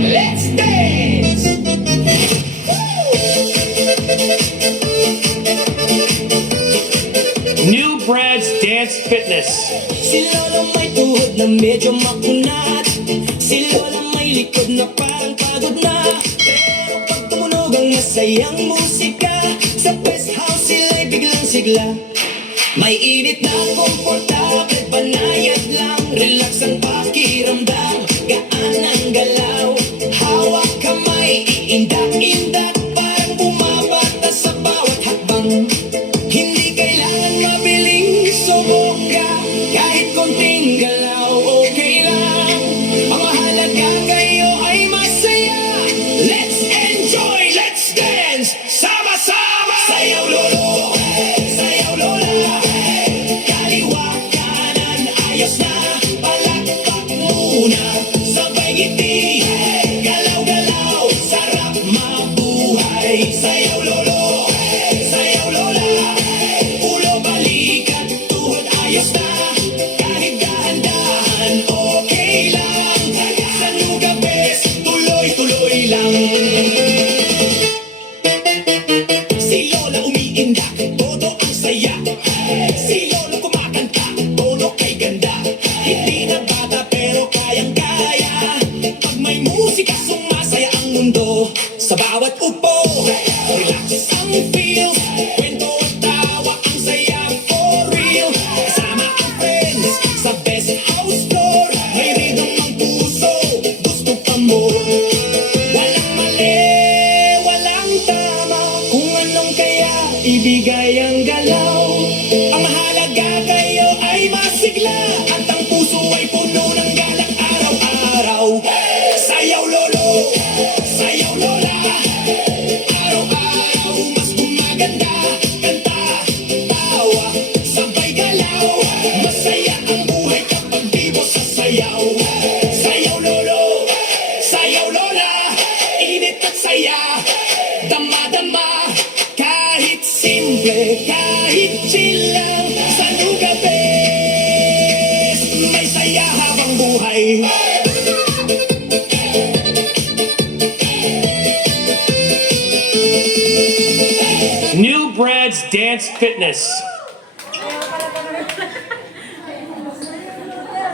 Let's dance! New Brad's Dance Fitness. Si Lola may tuhod na medyo makunat. Si Lola may likod na parang pagod na. Pero pag tumunog ang masayang musika, sa best house sila'y biglang sigla. May init na komportable, banayad lang. Relax ang pakiramdam, gaan ang galaw. Hawak kamay, iindak-indak, parang bumabata sa bawat hakbang. Hindi kailangan mabiling sumobra, kahit konting galaw, okay lang. Ang mahalaga kayo ay masaya. Let's enjoy, let's dance, sama-sama. Sayaw lolo, sayaw lola, kaliwa kanan, ayos na. Palakpak muna, sabay ngiti, galaw-galaw, sarap mabuhay. Sayaw lolo, sayaw lola, ulo balikat, tuhod ayos na. Kahit dahan-dahan, okay lang. Sa Nuga Best, tuloy-tuloy lang. Si Lola umiindak, todo ang saya. Si Lola kumakanta, todo kay ganda. Hindi na bata pero kayang-kaya. Pag may musika, sumasaya ang mundo. Sa bawat upo, relax ang feels. Kwento at tawa, ang saya for real. Kasama ang friends sa best house floor. May rhythm ng puso, gusto pa mo. Walang mali, walang tama, kung anong kaya ibigay ang galaw. Ang mahalaga kayo ay masigla, at ang puso ay puno ng galak araw-araw. Sayaw lolo, sayaw lola, araw-araw mas gumaganda. Kanta, tawa, sabay galaw, masaya ang buhay kapag di mo sasayaw. Sayaw lolo, sayaw lola, init at saya, dama-dama, kahit simple, kahit chill lang. Sa Nuga Best, may saya habang buhay. New Brad's Dance Fitness.